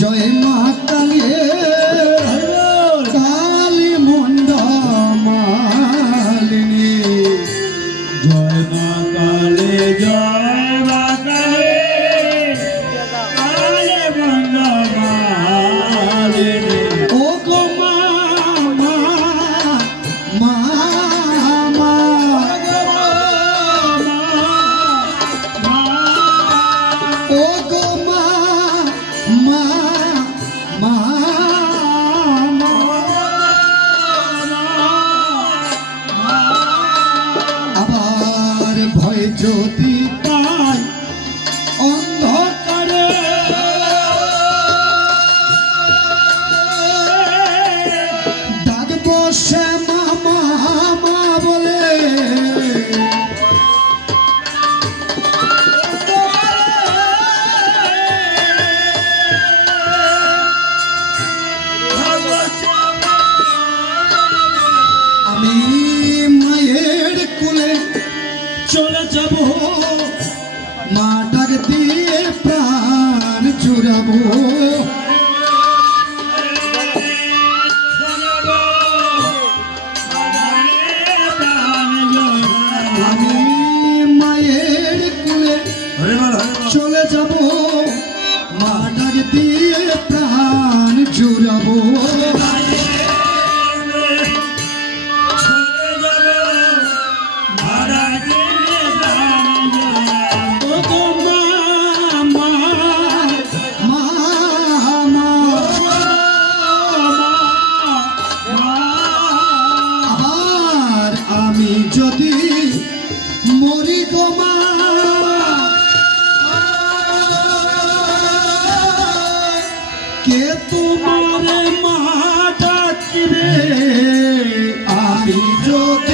জয় মা কালী। কালী মন্দ মালিনী। জয় মা কালী, জয় মা কালী। কালী বন্দমালিনী ও গো মা মা। ও গো মা মা। যদি আমি মরি গো মা। কে তোমার মা ডাকিবে? আমি যদি